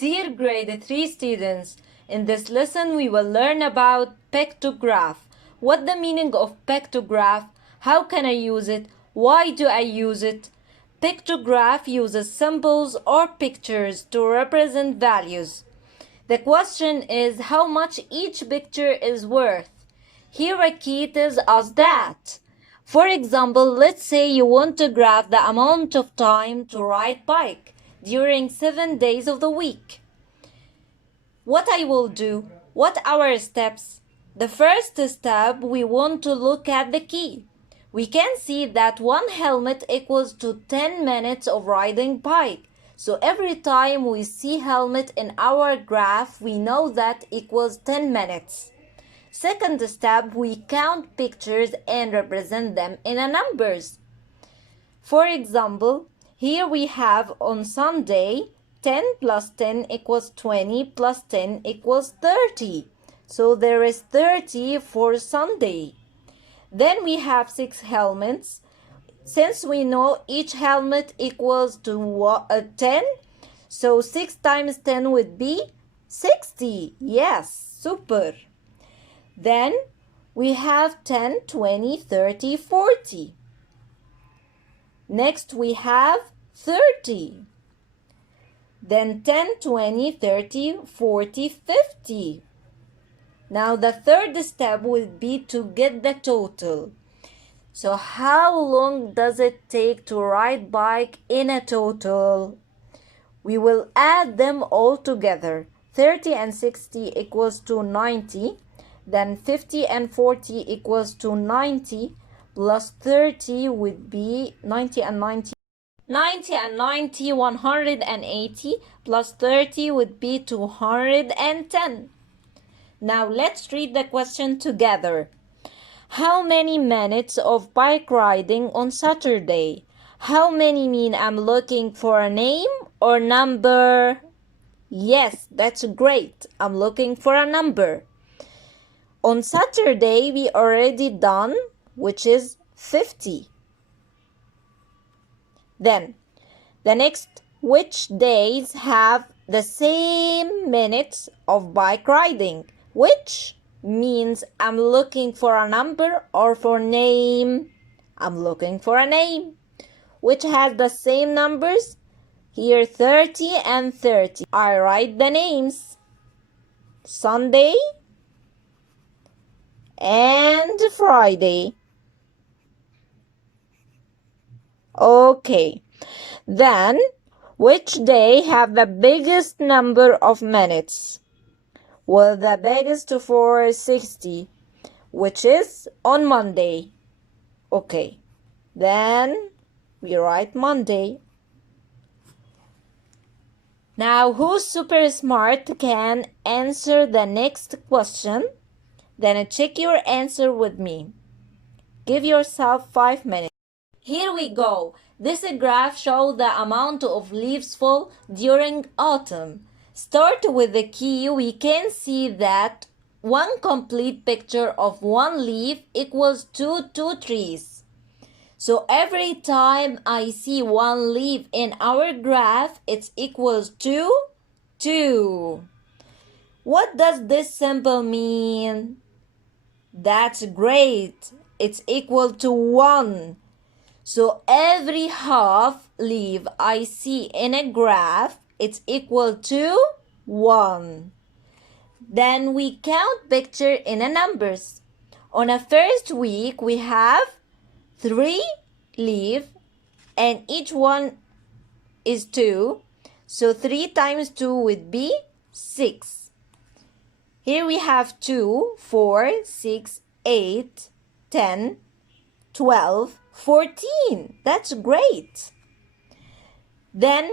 Dear grade 3 students, in this lesson we will learn about pictograph. What the meaning of pictograph? How can I use it? Why do I use it? Pictograph uses symbols or pictures to represent values. The question is how much each picture is worth. Here a key tells us that. For example, let's say you want to graph the amount of time to ride bike during 7 days of the week. What I will do? What are our steps? The first step, we want to look at the key. We can see that one helmet equals to 10 minutes of riding bike. So every time we see helmet in our graph, we know that equals 10 minutes. Second step, we count pictures and represent them in numbers. For example, here we have on Sunday 10 plus 10 equals 20 plus 10 equals 30. So there is 30 for Sunday. Then we have 6 helmets. Since we know each helmet equals to 10, so 6 times 10 would be 60. Yes, super. Then we have 10, 20, 30, 40. Next we have 30. Then 10, 20, 30, 40, 50. Now the third step would be to get the total. So how long does it take to ride bike in a total? We will add them all together. 30 and 60 equals to 90. Then 50 and 40 equals to 90. Plus 30 would be 90 and 90. 90 and 90, 180. Plus 30 would be 210. Now let's read the question together. How many minutes of bike riding on Saturday? How many mean I'm looking for a name or number? Yes, that's great. I'm looking for a number. On Saturday, we already done, which is 50. Then, the next, which days have the same minutes of bike riding? Which means I'm looking for a number or for name? I'm looking for a name. Which has the same numbers? Here 30 and 30. I write the names. Sunday and Friday. Okay. Then, which day have the biggest number of minutes? Well, the biggest for 60, which is on Monday. Okay. Then, we write Monday. Now, who's super smart can answer the next question? Then check your answer with me. Give yourself 5 minutes. Here we go. This graph shows the amount of leaves fall during autumn. Start with the key. We can see that one complete picture of one leaf equals to 2 trees. So every time I see one leaf in our graph, it's equals to 2. What does this symbol mean? That's great. It's equal to 1. So every half leaf I see in a graph, it's equal to 1. Then we count picture in numbers. On a first week, we have 3 leaves and each one is 2. So 3 times 2 would be 6. Here we have 2, 4, 6, 8, 10, 12, 14. That's great. Then,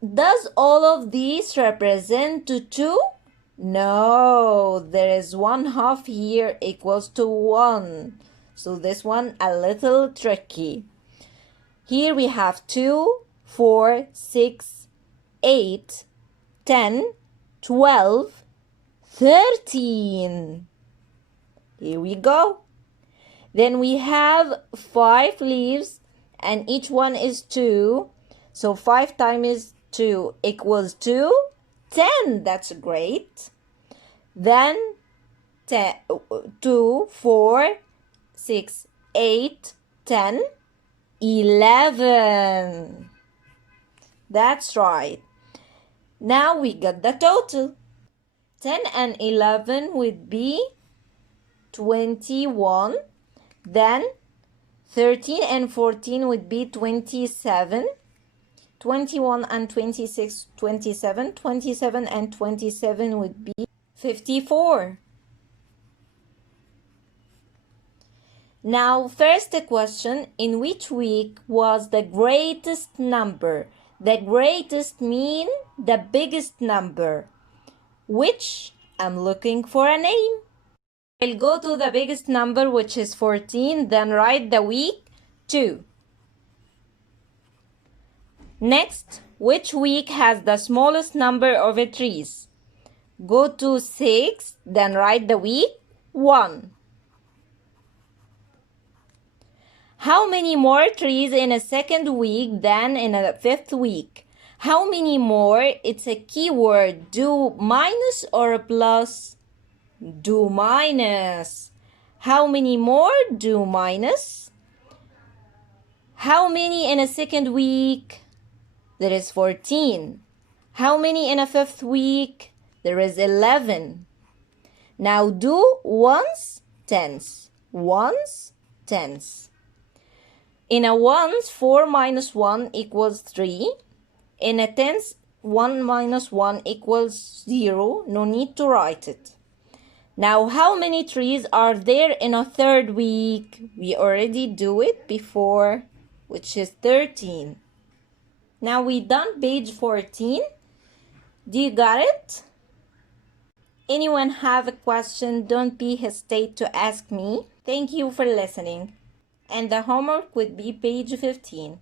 does all of these represent to 2? No, there is 1 half here equals to 1. So this one a little tricky. Here we have 2, 4, 6, 8, 10, 12, 13. Here we go. Then we have 5 leaves and each one is 2. So 5 times 2 equals to 10. That's great. Then 2, 4, 6, 8, 10, 11. That's right. Now we got the total. 10 and 11 would be 21. Then 13 and 14 would be 27. 21 and 26, 27. 27 and 27 would be 54. Now, first question, in which week was the greatest number? The greatest mean the biggest number. Which? I'm looking for a name. I'll go to the biggest number, which is 14, then write the week 2. Next, which week has the smallest number of trees? Go to 6, then write the week 1. How many more trees in a second week than in a fifth week? How many more? It's a keyword. Do minus or plus? Do minus. How many more? Do minus. How many in a second week? There is 14. How many in a fifth week? There is 11. Now do ones, tens. Ones, tens. In a ones, 4 minus 1 equals 3. In a tens, 1 minus 1 equals 0. No need to write it. Now, how many trees are there in a third week? We already do it before, which is 13. Now we done page 14. Do you got it? Anyone have a question? Don't be hesitate to ask me. Thank you for listening. And the homework would be page 15.